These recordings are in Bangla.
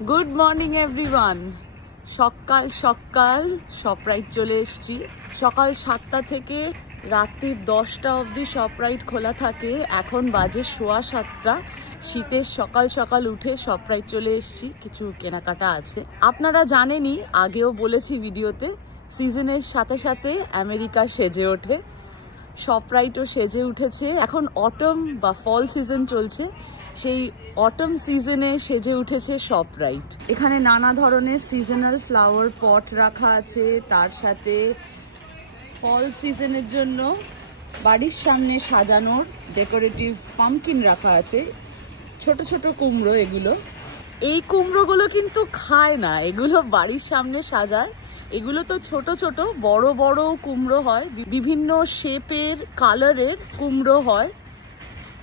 Good morning everyone. সকাল সকাল শপরাইট চলে এসেছি। সকাল 7টা থেকে রাত্রি 10টা অবধি শপরাইট খোলা থাকে। এখন বাজে 7:15। শীতের সকাল সকাল উঠে শপরাইট চলে এসেছি, কিছু কেনাকাটা আছে। আপনারা জানেনই, আগেও বলেছি ভিডিওতে, সিজনের সাথে সাথে আমেরিকা সেজে ওঠে। শপরাইটও সেজে উঠেছে। এখন অটম বা ফল সিজন চলছে, সেই অটম সিজনে সেজে উঠেছে শপরাইট। এখানে নানা ধরনের সিজনাল ফ্লাওয়ার পট রাখা আছে, তার সাথে ফল সিজনের জন্য বাড়ির সামনে সাজানোর ডেকোরেটিভ পামকিন রাখা আছে। ছোট ছোট কুমড়ো এগুলো। এই কুমড়োগুলো কিন্তু খায় না, এগুলো বাড়ির সামনে সাজায়। এগুলো তো ছোট ছোট, বড় বড় কুমড়ো হয়, বিভিন্ন শেপের কালারের কুমড়ো হয়।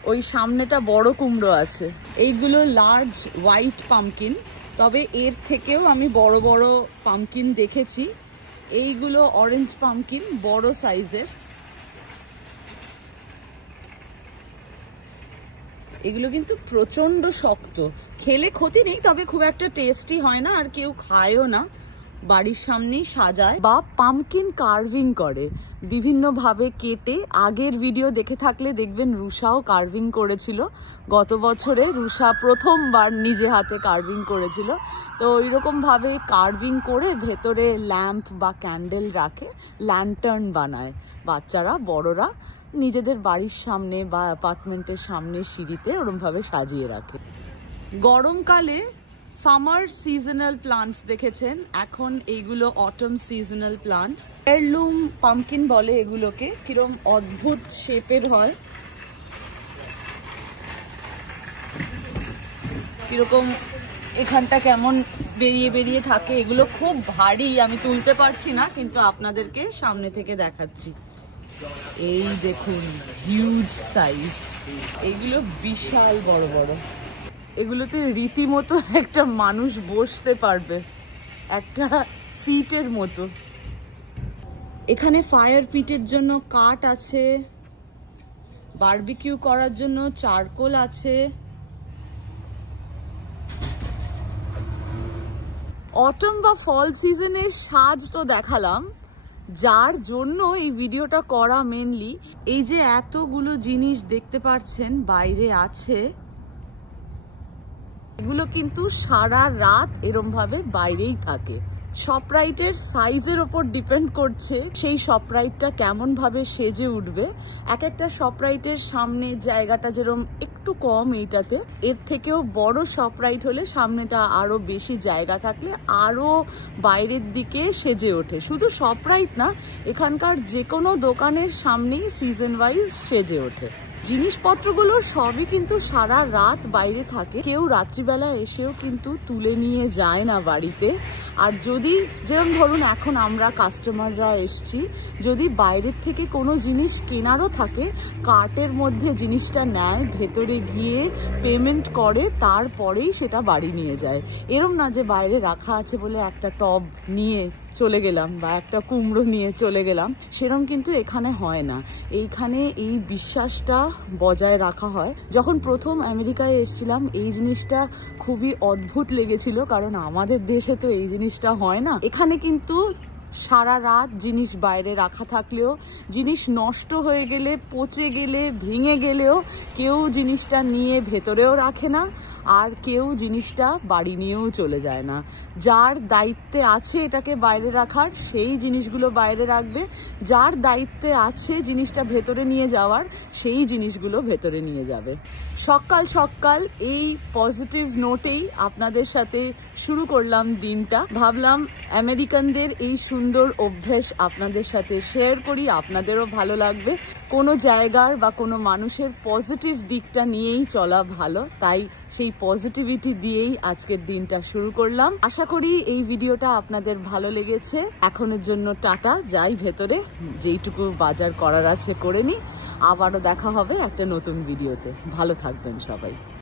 ওই সামনেটা বড় কুমড়ো আছে। এইগুলো লার্জ হোয়াইট পামকিন, তবে এর থেকেও আমি বড় বড় পামকিন দেখেছি। এইগুলো অরেঞ্জ পামকিন, বড় সাইজের। এগুলো কিন্তু প্রচন্ড শক্ত, খেলে ক্ষতি নেই, তবে খুব একটা টেস্টি হয় না, আর কেউ খায়ও না। বাড়ির সামনেই সাজায় বা পামকিন কার্ভিং করে বিভিন্ন ভাবে কেটে। আগের ভিডিও দেখে থাকলে দেখবেন রুষাও কার্ভিং করেছিল। গত বছরে রুষা প্রথমবার নিজে হাতে কার্ভিং করেছিল। তো ওইরকম ভাবে কার্ভিং করে ভেতরে ল্যাম্প বা ক্যান্ডেল রাখে, ল্যান্টার্ন বানায়। বাচ্চারা, বড়রা নিজেদের বাড়ির সামনে বা অ্যাপার্টমেন্টের সামনে সিঁড়িতে ওরম ভাবে সাজিয়ে রাখে। গরমকালে সামার সিজনাল প্লান্টস দেখেছেন, এখন এইগুলো অটম সিজনাল প্লান্টস। হেয়ারলুম পামকিন বলে এগুলোকে। কিরম অদ্ভুত শেপের হয়, কিরকম এখানটা কেমন বেরিয়ে বেরিয়ে থাকে। এগুলো খুব ভারী, আমি তুলতে পারছি না, কিন্তু আপনাদেরকে সামনে থেকে দেখাচ্ছি। এই দেখুন, হিউজ সাইজ। এইগুলো বিশাল বড় বড়। এগুলোতে রীতিমতো একটা মানুষ বসতে পারবে, একটা সিটের মতো। এখানে ফায়ার পিটের জন্য কাঠ আছে, বারবিকিউ করার জন্য চারকোল আছে। অটম বা ফল সিজনের সাজ তো দেখালাম, যার জন্য এই ভিডিওটা করা মেনলি। এই যে এতগুলো জিনিস দেখতে পাচ্ছেন বাইরে আছে, এগুলো কিন্তু সারা রাত এরম ভাবে বাইরেই থাকে। শপরাইটের সাইজের ওপর ডিপেন্ড করছে সেই শপরাইটটা কেমন ভাবে সেজে উঠবে। এক একটা শপরাইটের সামনে জায়গাটা যেরকম একটু কম, এইটাতে এর থেকেও বড় শপরাইট হলে সামনেটা আরো বেশি জায়গা থাকলে আরো বাইরের দিকে সেজে ওঠে। শুধু শপরাইট না, এখানকার যে কোনো দোকানের সামনেই সিজন ওয়াইজ সেজে ওঠে। জিনিসপত্রগুলো সবই কিন্তু সারা রাত বাইরে থাকে, কেউ রাত্রিবেলা এসেও কিন্তু তুলে নিয়ে যায় না বাড়িতে। আর যদি যেরকম ধরুন এখন আমরা কাস্টমাররা এসছি, যদি বাইরের থেকে কোনো জিনিস কেনারও থাকে, কার্টের মধ্যে জিনিসটা নেয়, ভেতরে গিয়ে পেমেন্ট করে, তারপরেই সেটা বাড়ি নিয়ে যায়। এরম না যে বাইরে রাখা আছে বলে একটা টব নিয়ে চলে গেলাম বা একটা কুমড়ো নিয়ে চলে গেলাম, সেরকম কিন্তু এখানে হয় না। এইখানে এই বিশ্বাসটা বজায় রাখা হয়। যখন প্রথম আমেরিকায় এসেছিলাম, এই জিনিসটা খুবই অদ্ভুত লেগেছিল, কারণ আমাদের দেশে তো এই জিনিসটা হয় না। এখানে কিন্তু সারা রাত জিনিস বাইরে রাখা থাকলেও, জিনিস নষ্ট হয়ে গেলে, পচে গেলে, ভেঙে গেলেও কেউ জিনিসটা নিয়ে ভেতরেও রাখে না, আর কেউ জিনিসটা বাড়ি নিয়েও চলে যায় না। যার দায়িত্বে আছে এটাকে বাইরে রাখার, সেই জিনিসগুলো বাইরে রাখবে। যার দায়িত্বে আছে জিনিসটা ভেতরে নিয়ে যাওয়ার, সেই জিনিসগুলো ভেতরে নিয়ে যাবে। সকাল সকাল এই পজিটিভ নোটেই আপনাদের সাথে শুরু করলাম দিনটা। ভাবলাম আমেরিকানদের এই সুন্দর অভ্যেস আপনাদের সাথে শেয়ার করি, আপনাদেরও ভালো লাগবে। কোনো জায়গার বা কোনো মানুষের পজিটিভ দিকটা নিয়েই চলা ভালো, তাই সেই পজিটিভিটি দিয়েই আজকের দিনটা শুরু করলাম। আশা করি এই ভিডিওটা আপনাদের ভালো লেগেছে। এখনের জন্য টাটা, যাই ভেতরে যেইটুকু বাজার করার আছে করে নি। আবারও দেখা হবে একটা নতুন ভিডিওতে। ভালো থাকবেন সবাই।